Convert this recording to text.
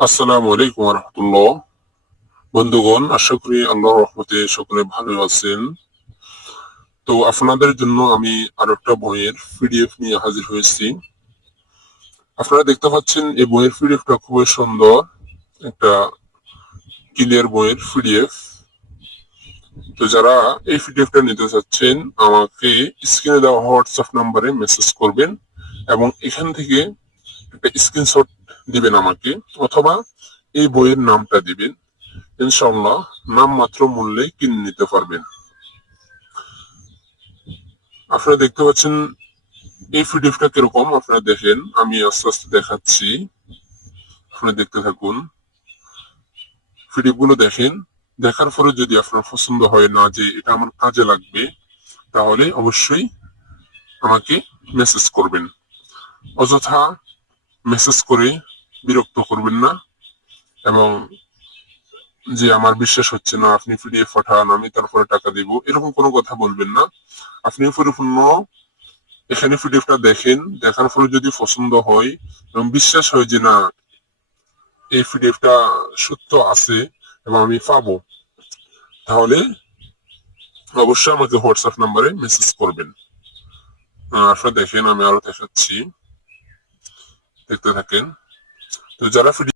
আসসালামু আলাইকুম রহমতুল্লাহ বন্ধুগণ, আশা করি আল্লাহর রহমতে সকলে ভালো আছেন। তো আপনাদের জন্য আমি আরও একটা বইয়ের পিডিএফ নিয়ে হাজির হয়েছি। আপনারা দেখতে পাচ্ছেন, এই বইয়ের পিডিএফটা খুবই সুন্দর। একটা ক্লিয়ার বইয়ের পিডিএফ। তো যারা এই পিডিএফটা নিতে চাচ্ছেন, আমাকে স্ক্রিনে দেওয়া হোয়াটসঅ্যাপ নাম্বারে মেসেজ করবেন এবং এখান থেকে স্ক্রিনশট দিবেন আমাকে, অথবা এই বইয়ের নামটা দিবেন। ইনশাল্লাহ মূল্যে কিনে নিতে পারবেন। আপনারা দেখতে পাচ্ছেন, এই পিডিএফটা কীরকম? আপনারা দেখেন, আমি আস্তে আস্তে দেখাচ্ছি। আপনারা দেখতে থাকুন। পিডিএফগুলো দেখেন। দেখার পরে যদি আপনার পছন্দ হয় না যে এটা আমার কাজে লাগবে, তাহলে অবশ্যই আমাকে মেসেজ করবেন। অযথা মেসেজ করে বিরক্ত করবেন না এবং যে আমার বিশ্বাস হচ্ছে না, আপনি পিডিএফ পাঠান, আমি তারপরে টাকা দিব, এরকম কোনো কথা বলবেন না। আপনি পরিপূর্ণ এখানে পিডিএফটা দেখেন, দেখার পরে যদি পছন্দ হয় এবং বিশ্বাস হয় যে না, এই পিডিএফটা সত্য আছে এবং আমি পাবো, তাহলে অবশ্যই আমাকে হোয়াটসঅ্যাপ নাম্বারে মেসেজ করবেন। আপনারা দেখেন, আমি আরও দেখাচ্ছি। দেখতে থাকেন তো যারা